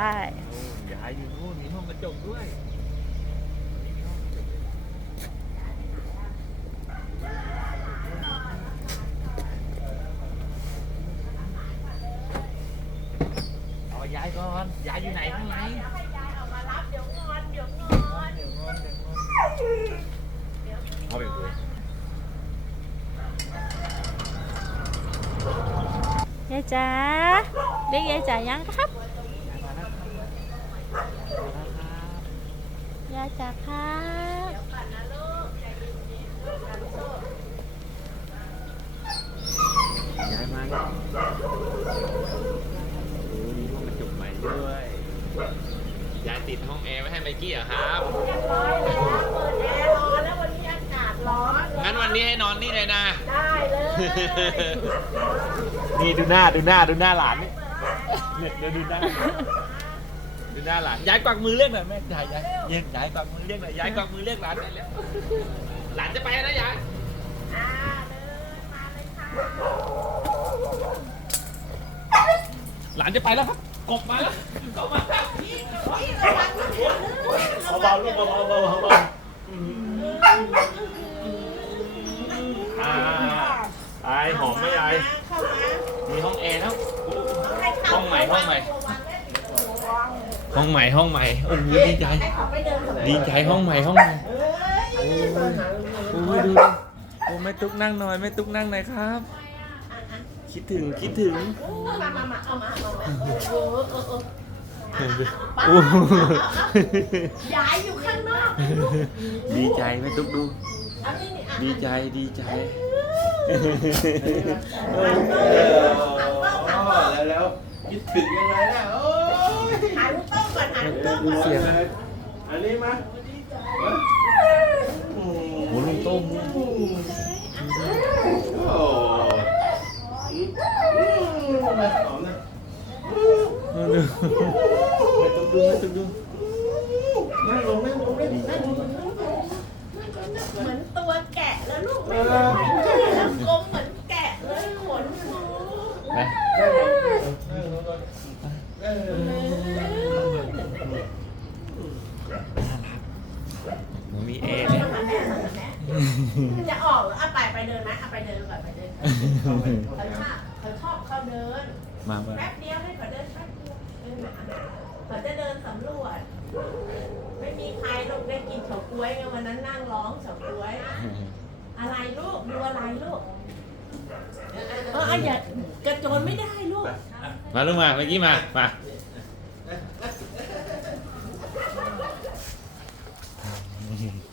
โอ้ยายอยู่นู่นมีห้องกระจกด้วยเอายายก่อนยายอยู่ไหนข้างในให้ยายออกมารับเดี๋ยวงอนเดี๋ยวงอนเดี๋ยวงอนเดี๋ยวงอนเอาไปเลยยายจ๋าเรียกยายจ๋ายังครับ ยายจ๋าครับก่อนนะลูกใจเย็นๆกันโซ่ย้ายมาแล้วโอ้มีห้องกระจกใหม่ด้วยยายติดห้องแอร์ไว้ให้ไมกี้เหรอครับ เรียบร้อยแล้วเปิดแอร์รอแล้ววันนี้อากาศร้อนงั้นวันนี้ให้นอนนี่เลยนะ ได้เลยนี่ดูหน้าดูหน้าดูหน้าหลานนี่เนี่ยเดี๋ยวดูหน้า ดูหน้าหลานย้ายกวักมือเรียกหน่อยแม่ย้ายย้ายยายยายกวักมือเรียกหน่อยย้ายกวักมือเรียกหลานหน่อยแล้วหลานจะไปนะยายอ่าเดินมาเลยค่ะหลานจะไปแล้วครับกบมาแล้วกบมาแล้วพี่ระวังนะพี่ระวังเบาๆลูกเบาๆเบาๆเบาอ่าไอหอมไหมยายเข้ามามีห้องแอร์แล้วห้องใหม่ห้องใหม่ ระวังนะระวัง ห้องใหม่ห้องใหม่โอ้โหดีใจ ให้เขาไปเดินกับดีใจห้องใหม่ห้องใหม่เอ้ยมาหาลุงโอ้ยดูดิโอ้แม่ตุ๊กนั่งหน่อยแม่ตุ๊กนั่งหน่อยครับ คิดถึงคิดถึงมามามาเอามาเอามาเออเออเอออะป้าโอ้โหยายอยู่ข้างนอกดีใจแม่ตุ๊กดู เอานี่นี่อะดีใจดีใจแล้วแล้วคิดถึงยังไงล่ะโอ้ยถ่ายรูปโต๊ะก่อนถ่ายรูปโต๊ะก่อนเสียงอันนี้มาโอ้โหลุงโต้งโอ้มาหอมนะแม่ตุ๊กดูแม่ตุ๊กดูนั่งลงนั่งลงนั่งนั่งเหมือนตัวแกะแล้วลูกไม่ใช่แล้วกลมเหมือนแกะเลยขนฟู ไป นั่งลงนั่งลงก่อนเออ หนูมีแอร์เนี่ยจะออกเหรอเอะไปไปเดินไหมเอะไปเดินก่อนไปเดินเขาชอบเขาชอบเขาเดินมามาแป๊บเดียวให้เขาเดินแป๊บเดียวเดินมาเขาจะเดินสำรวจ ไม่มีใครลูกได้กินเฉาก๊วยไงวันนั้นนั่งร้องเฉาก๊วยอะไรลูกดูอะไรลูกเอออย่ากระโจนไม่ได้ลูก มาลูกมาเมื่อกี้มา มา Hmm.